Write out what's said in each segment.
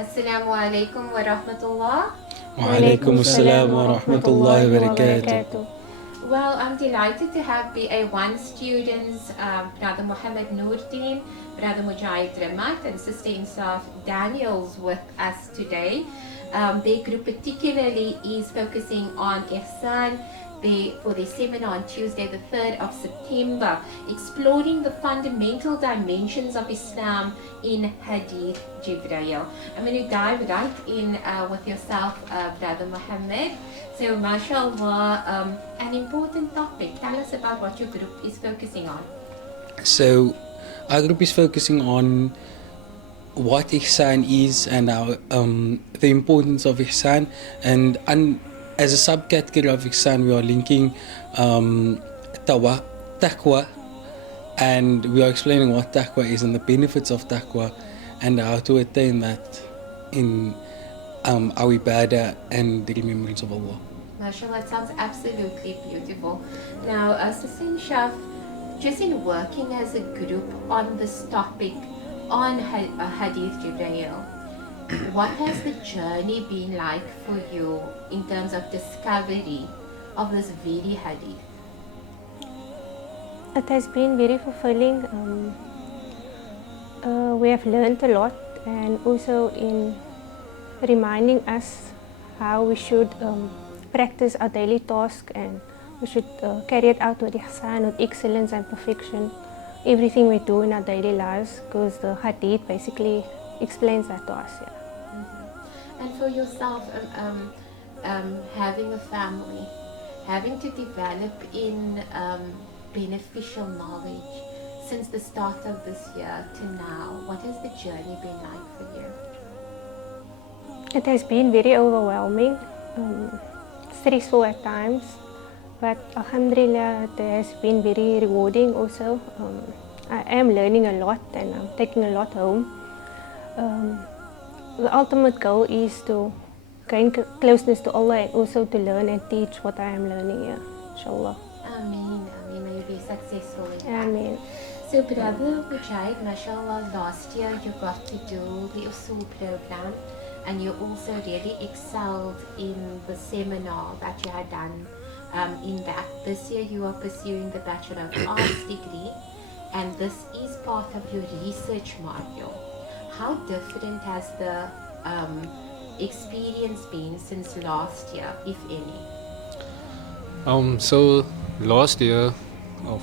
Assalamu alaikum wa rahmatullah. Wa alaikum assalam wa rahmatullahi wa barakatuh. Well, I'm delighted to have BA1 students, Brother Muhammad Noordin, Brother Mujahid Ramat, and Sister Insaf Daniels with us today. Their group particularly is focusing on Ihsan for their seminar on Tuesday the 3rd of September, exploring the fundamental dimensions of Islam in Hadith Jibreel. I'm going to dive right in with yourself, Brother Muhammad. So, mashallah, an important topic. Tell us about what your group is focusing on. So, our group is focusing on what Ihsan is and the importance of Ihsan, and as a subcategory of Ihsan, we are linking taqwa, and we are explaining what taqwa is and the benefits of taqwa and how to attain that in our ibadah and the remembrance of Allah. MashaAllah, it sounds absolutely beautiful. Now, Sister Insaf, just in working as a group on this topic, on Hadith Jibreel, what has the journey been like for you in terms of discovery of this very hadith? It has been very fulfilling. We have learned a lot, and also in reminding us how we should practice our daily task, and we should carry it out with ihsan, with excellence and perfection, everything we do in our daily lives, because the hadith basically explains that to us. Yeah. And for yourself, having a family, having to develop in beneficial knowledge since the start of this year to now, what has the journey been like for you? It has been very overwhelming, stressful at times, but alhamdulillah, it has been very rewarding also. I am learning a lot and I'm taking a lot home. The ultimate goal is to gain closeness to Allah and also to learn and teach what I am learning here, inshallah. Ameen, Ameen. May you be successful in that. Ameen. So, Brother Mujahid, mashallah, last year you got to do the Usul program, and you also really excelled in the seminar that you had done in that. This year you are pursuing the Bachelor of Arts degree, and this is part of your research module. How different has the experience been since last year, if any? So last year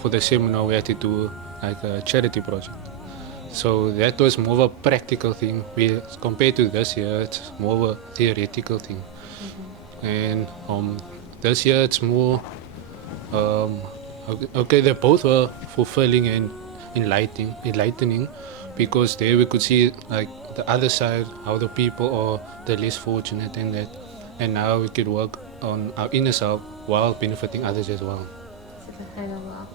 for the seminar we had to do like a charity project. So that was more of a practical thing. Compared to this year, it's more of a theoretical thing. And this year it's more okay. They both were fulfilling and enlightening, because there we could see like the other side, how the people are the less fortunate in that, and now we could work on our inner self while benefiting others as well. Subhanallah.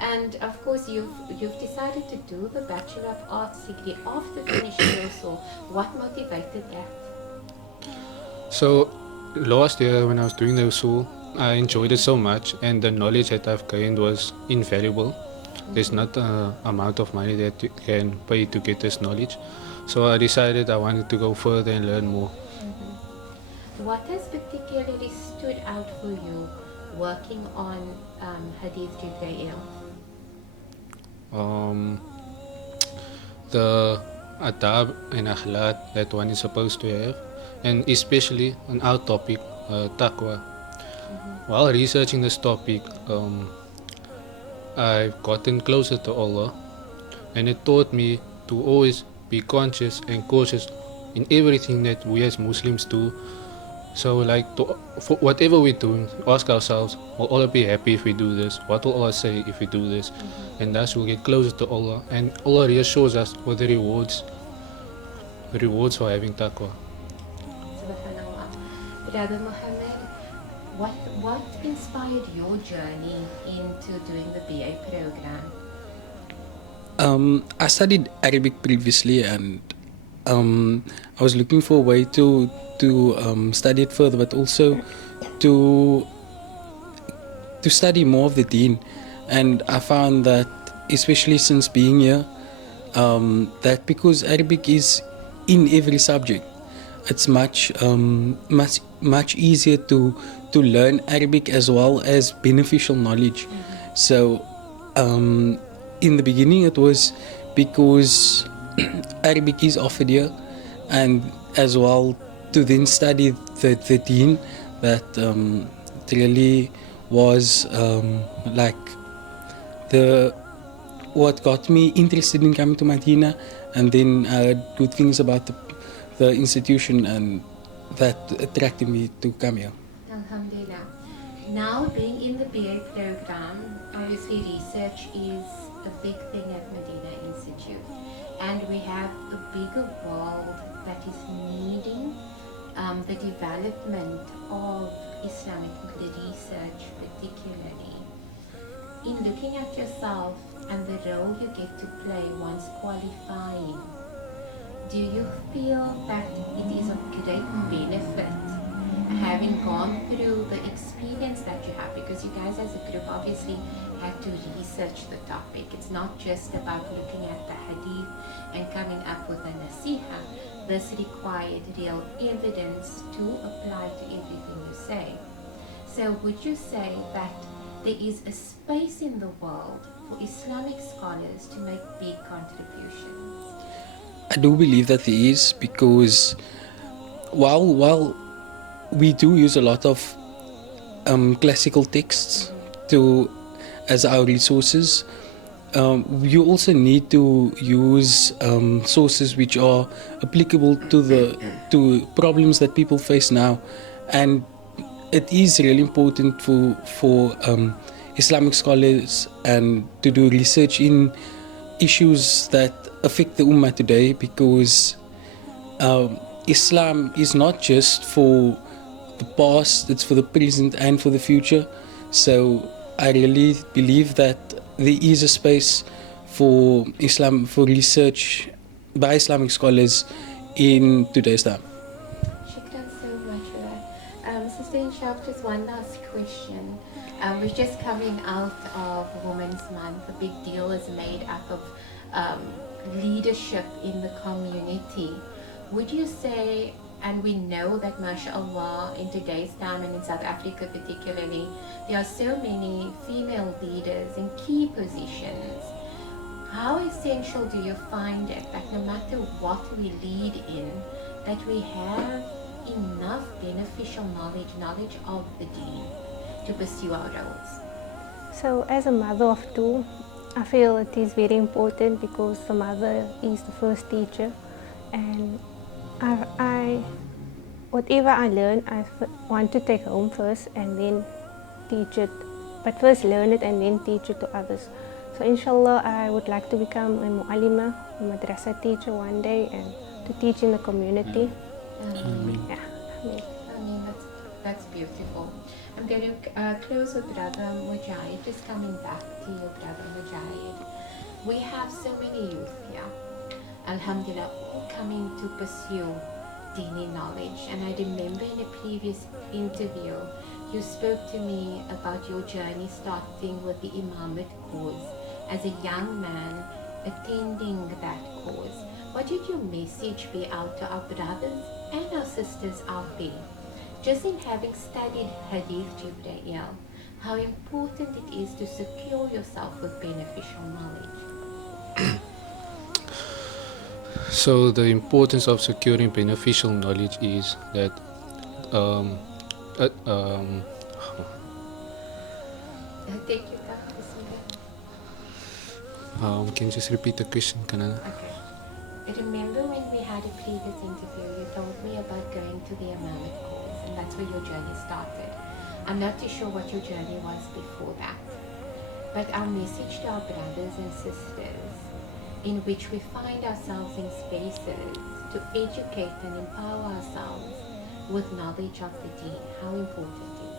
And of course you've decided to do the Bachelor of Arts degree after finishing your Usul. What motivated that? So last year when I was doing the Usul, I enjoyed it so much, and the knowledge that I've gained was invaluable. There's not an amount of money that you can pay to get this knowledge. So I decided I wanted to go further and learn more. What has particularly stood out for you working on Hadith Jibreel? The adab and akhlaq that one is supposed to have, and especially on our topic, taqwa. While researching this topic, I've gotten closer to Allah, and it taught me to always be conscious and cautious in everything that we as Muslims do. So like for whatever we do, ask ourselves, will Allah be happy if we do this? What will Allah say if we do this? And thus we'll get closer to Allah, and Allah reassures us with the rewards for having taqwa. Subhanallah. Brother Muhammad, what inspired your journey into doing the BA program? I studied Arabic previously, and I was looking for a way to study it further, but also to study more of the deen. And I found that, especially since being here, that because Arabic is in every subject, it's much easier to learn Arabic as well as beneficial knowledge. So in the beginning it was because Arabic is offered here, and as well to then study the deen, that it really was like the what got me interested in coming to Madina, and then I heard good things about the institution, and that attracted me to come here. Alhamdulillah. Now being in the BA program, obviously research is a big thing at Madina Institute, and we have a bigger world that is needing the development of Islamic research particularly. In looking at yourself and the role you get to play once qualifying, do you feel that it is of great benefit having gone through the experience that you have? Because you guys as a group obviously had to research the topic. It's not just about looking at the hadith and coming up with a nasiha. This required real evidence to apply to everything you say. So would you say that there is a space in the world for Islamic scholars to make big contributions? I do believe that there is, because while we do use a lot of classical texts as our resources, you also need to use sources which are applicable to problems that people face now, and it is really important for Islamic scholars and to do research in issues that affect the Ummah today, because Islam is not just for the past, it's for the present and for the future. So I really believe that there is a space for research by Islamic scholars in today's time. Shukran so much for that. Sister Inshaf, just one last question. We're just coming out of Women's Month. A big deal is made up of leadership in the community. Would you say, and we know that mashallah in today's time and in South Africa particularly, there are so many female leaders in key positions. How essential do you find it that no matter what we lead in, that we have enough beneficial knowledge of the deen to pursue our roles? So as a mother of two, I feel it is very important, because the mother is the first teacher, and whatever I learn, I want to take home first and then teach it. But first learn it and then teach it to others. So inshallah, I would like to become a mu'alima, a madrasa teacher one day, and to teach in the community. Yeah. I mean, that's beautiful. I'm going to close with Brother Mujahid, just coming back to you, Brother Mujahid. We have so many youth here, alhamdulillah, all coming to pursue Dini knowledge. And I remember in a previous interview, you spoke to me about your journey starting with the Imamate cause as a young man attending that cause. What would your message be out to our brothers and our sisters out there? Just in having studied Hadith Jibreel, how important it is to secure yourself with beneficial knowledge. So the importance of securing beneficial knowledge is that Take your time, Bismillah. can you just repeat the question, Kanana? Okay. I remember when we had a previous interview, you told me about going to the Imamate course, and that's where your journey started. I'm not too sure what your journey was before that. But our message to our brothers and sisters, in which we find ourselves in spaces to educate and empower ourselves with knowledge of the deen, how important is it?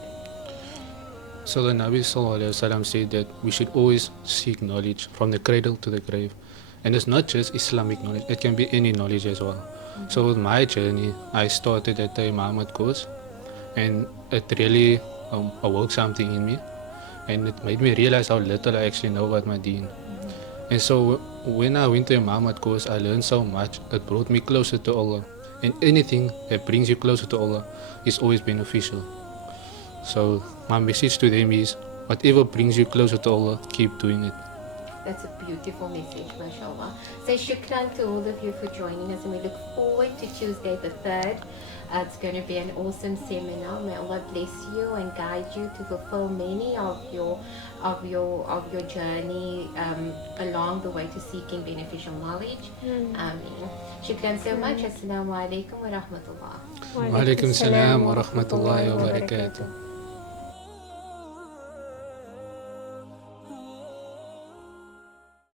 So the Nabi Sallallahu Alaihi Wasallam said that we should always seek knowledge from the cradle to the grave. And it's not just Islamic knowledge, it can be any knowledge as well. So with my journey, I started at the Imamate course, and it really awoke something in me, and it made me realize how little I actually know about my deen. And so when I went to Imamate course, I learned so much. It brought me closer to Allah. and anything that brings you closer to Allah is always beneficial. So my message to them is, whatever brings you closer to Allah, keep doing it. That's a beautiful message, mashallah. So shukran to all of you for joining us, and we look forward to Tuesday the 3rd. It's going to be an awesome seminar. May Allah bless you and guide you to fulfill many of your journey along the way to seeking beneficial knowledge. Ameen. Shukran so much. Assalamu alaikum wa rahmatullah. Wa alaikum salam wa rahmatullahi wa barakatuh.